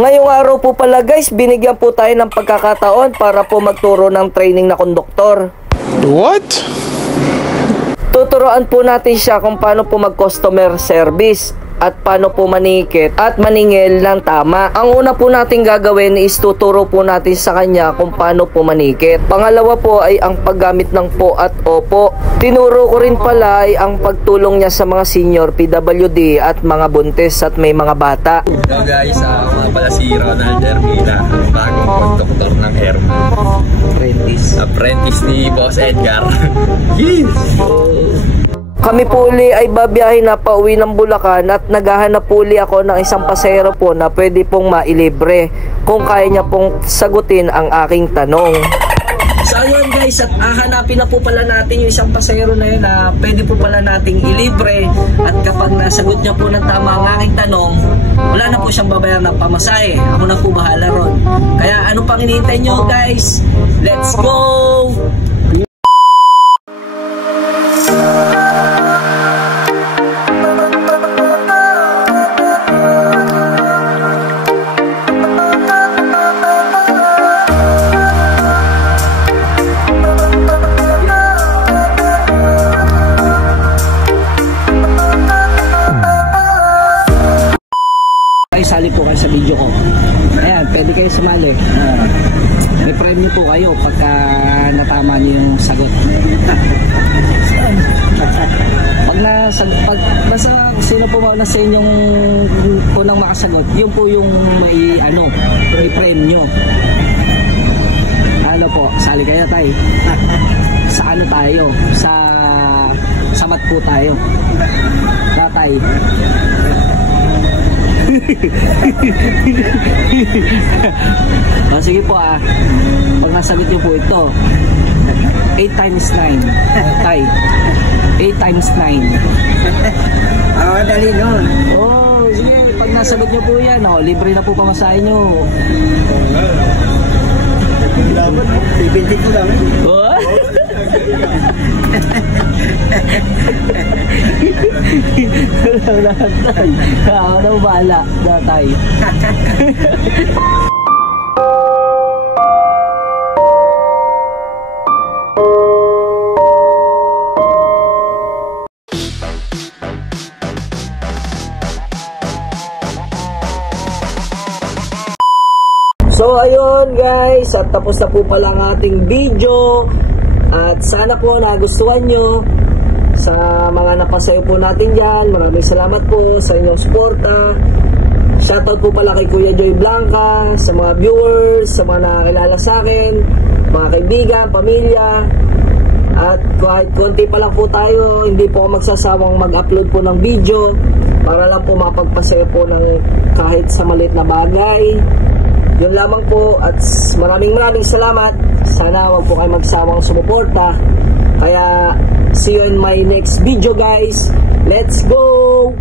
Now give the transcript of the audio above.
Ngayong araw po pala guys, binigyan po tayo ng pagkakataon para po magturo ng training na konduktor. What? Tuturuan po natin siya kung paano po mag-customer service at paano po manikit at maningil ng tama. Ang una po natin gagawin is tuturo po natin sa kanya kung paano po manikit. Pangalawa po ay ang paggamit ng po at opo. Tinuro ko rin pala ay ang pagtulong niya sa mga senior PWD at mga buntis at may mga bata. So guys, mga pala si Ronald Hermina, bagong konduktor ng Herman. Apprentice ni Boss Edgar. Yes! Kami po uli ay babiyahin na pauwi ng Bulacan at naghahanap po uli ako ng isang pasahero po na pwede pong mailibre kung kaya niya pong sagutin ang aking tanong. So ayun guys, at hahanapin na po pala natin yung isang pasahero na yun na pwede po pala nating ilibre, at kapag nasagot niya po ng tama ang aking tanong, wala na po siyang babayaran ng pamasahe. Ako na po bahala ron. Kaya ano pang hinihintay nyo guys? Let's go! Sali po kayo sa video ko. Ayan, pwede kayo sumali. May premyo po kayo pagka natama niyo yung sagot. Pag basta sino po mauna sa inyong unang makasagot, yun po yung may premyo. Ano po, sali kayo tay. Sa ano tayo? Sa mat po tayo. Tatay. Sige po pag nasagot nyo po ito, 8 times 9 tay, 8 times 9. Dali nun. Sige, pag nasagot nyo po yan, libre na po pamasahin nyo. Pipintik ko lang. Ako na bahala, datay. So ayun guys, at tapos na po pala ang ating video. At sana po nagustuhan nyo. Sa mga napasayo po natin dyan, maraming salamat po sa inyong suporta. Shoutout po pala kay Kuya Joy Blanca, sa mga viewers, sa mga nakakilala sa akin, mga kaibigan, pamilya. At kahit konti pa lang po tayo, hindi po ako magsasawang mag-upload po ng video para lang po mapagpasayo po ng kahit sa maliit na bagay. Yun lamang po, at maraming salamat. Sana wag po kayo magsawang sumuporta. Kaya see you in my next video guys. Let's go!